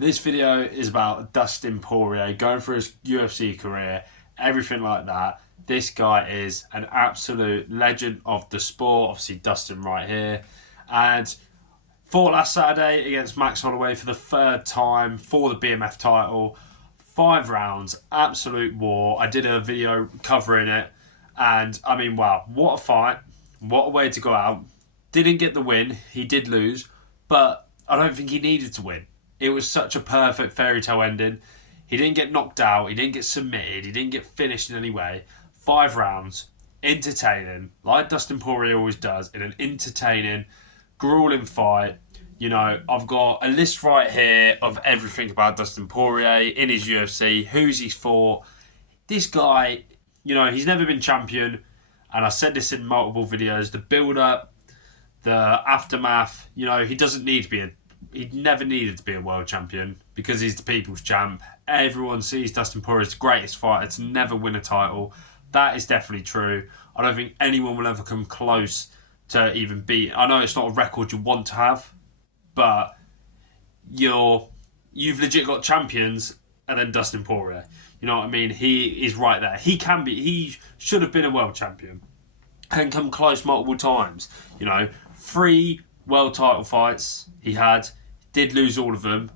This video is about Dustin Poirier going through his UFC career, everything like that. This guy is an absolute legend of the sport. Obviously, Dustin right here. And fought last Saturday against Max Holloway for the third time for the BMF title. 5 rounds, absolute war. I did a video covering it. And, I mean, wow, what a fight. What a way to go out. Didn't get the win. He did lose. But I don't think he needed to win. It was such a perfect fairy tale ending. He didn't get knocked out. He didn't get submitted. He didn't get finished in any way. 5 rounds. Entertaining. Like Dustin Poirier always does. In an entertaining, grueling fight. You know, I've got a list right here of everything about Dustin Poirier in his UFC. Who's he's fought. This guy, you know, he's never been champion. And I said this in multiple videos. The build-up, the aftermath, you know, he doesn't need to be he never needed to be a world champion because he's the people's champ. Everyone sees Dustin Poirier as the greatest fighter to never win a title. That is definitely true. I don't think anyone will ever come close to even beat. I know it's not a record you want to have, but you've legit got champions and then Dustin Poirier. You know what I mean? He is right there. He should have been a world champion and come close multiple times. You know, 3 world title fights he had, did lose all of them,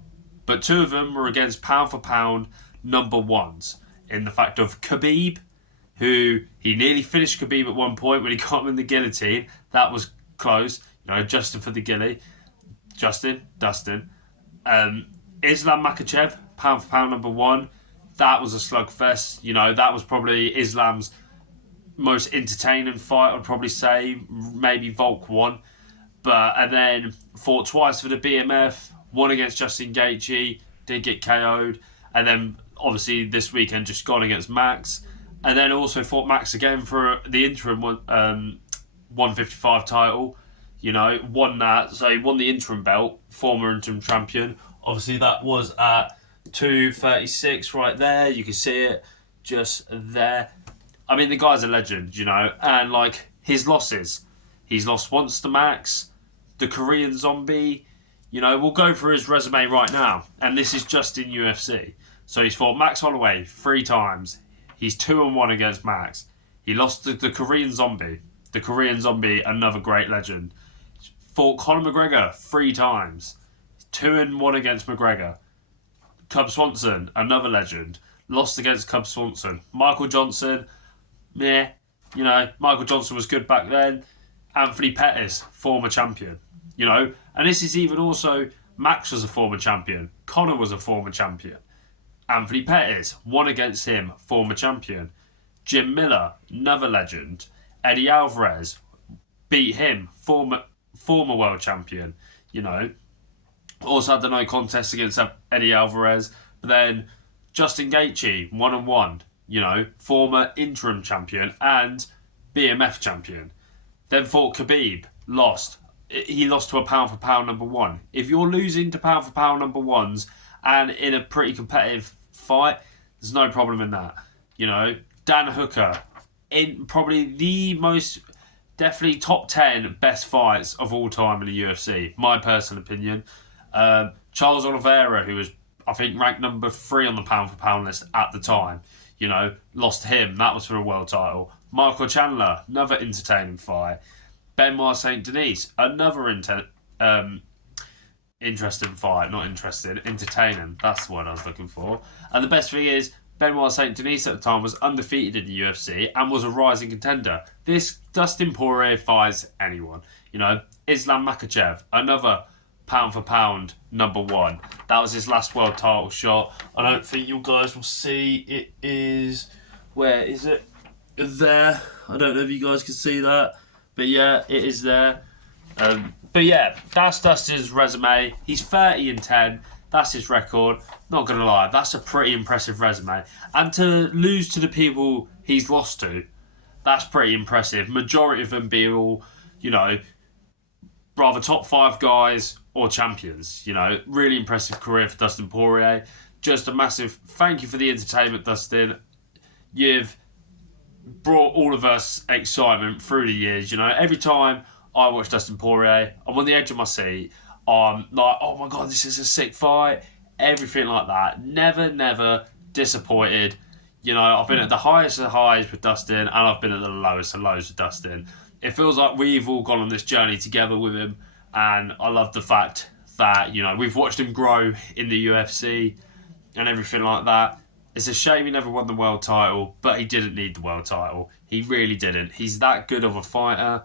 but 2 of them were against pound for pound number ones. In the fact of Khabib, who he nearly finished Khabib at one point when he got him in the guillotine. That was close. You know, Dustin. Islam Makhachev, pound for pound number 1. That was a slugfest. You know, that was probably Islam's most entertaining fight, I'd probably say. Maybe Volk 1. And then fought twice for the BMF, one against Justin Gaethje, did get KO'd, and then obviously this weekend just gone against Max, and then also fought Max again for the interim 155 title. You know, won that, so he won the interim belt, former interim champion. Obviously that was at 236 right there. You can see it just there. I mean, the guy's a legend, you know, and like his losses. He's lost once to Max, the Korean Zombie. You know, we'll go through his resume right now. And this is just in UFC. So he's fought Max Holloway 3 times. He's 2-1 against Max. He lost to the Korean Zombie. The Korean Zombie, another great legend. Fought Conor McGregor 3 times. 2-1 against McGregor. Cub Swanson, another legend. Lost against Cub Swanson. Michael Johnson, meh. You know, Michael Johnson was good back then. Anthony Pettis, former champion. You know, and this is even also, Max was a former champion. Conor was a former champion. Anthony Pettis, won against him, former champion. Jim Miller, another legend. Eddie Alvarez, beat him, former world champion. You know, also had the no contest against Eddie Alvarez. But then Justin Gaethje, 1-1. You know, former interim champion and BMF champion. Then fought Khabib, lost. He lost to a pound for pound number 1. If you're losing to pound for pound number 1s and in a pretty competitive fight, there's no problem in that. You know, Dan Hooker, in probably the most, definitely top 10 best fights of all time in the UFC, my personal opinion. Charles Oliveira, who was, I think, ranked number 3 on the pound for pound list at the time, you know, lost to him. That was for a world title. Michael Chandler, another entertaining fight. Benoit Saint Denis, another interesting fight. Not interested, entertaining. That's the word I was looking for. And the best thing is, Benoit Saint Denis at the time was undefeated in the UFC and was a rising contender. This Dustin Poirier fights anyone. You know, Islam Makhachev, another pound for pound number 1. That was his last world title shot. I don't think you guys will see it is. Where is it? There. I don't know if you guys can see that, but yeah, it is there. But yeah, that's Dustin's resume. He's 30-10. That's his record. Not gonna lie, that's a pretty impressive resume. And to lose to the people he's lost to, that's pretty impressive. Majority of them being all, you know, rather top 5 guys or champions. You know, really impressive career for Dustin Poirier. Just a massive thank you for the entertainment, Dustin. You've brought all of us excitement through the years. You know, every time I watch Dustin Poirier, I'm on the edge of my seat. I'm like, oh my God, this is a sick fight. everything like that. Never disappointed. You know, I've been at the highest of highs with Dustin, and I've been at the lowest of lows with Dustin. It feels like we've all gone on this journey together with him, and I love the fact that, you know, we've watched him grow in the UFC and everything like that. It's a shame he never won the world title, but he didn't need the world title. He really didn't. He's that good of a fighter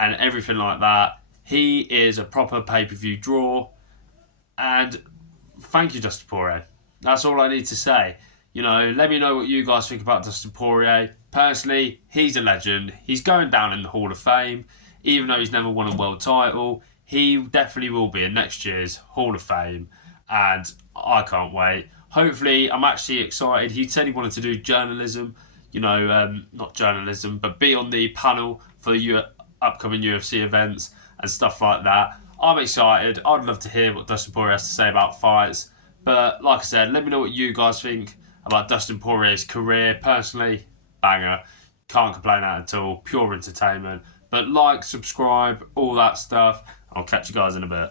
and everything like that. He is a proper pay-per-view draw, and thank you, Dustin Poirier. That's all I need to say. You know, let me know what you guys think about Dustin Poirier. Personally, he's a legend. He's going down in the Hall of Fame. Even though he's never won a world title, he definitely will be in next year's Hall of Fame. And I can't wait. Hopefully, I'm actually excited. He said he wanted to do journalism. You know, not journalism, but be on the panel for the upcoming UFC events and stuff like that. I'm excited. I'd love to hear what Dustin Poirier has to say about fights. But like I said, let me know what you guys think about Dustin Poirier's career. Personally, banger. Can't complain at all. Pure entertainment. But like, subscribe, all that stuff. I'll catch you guys in a bit.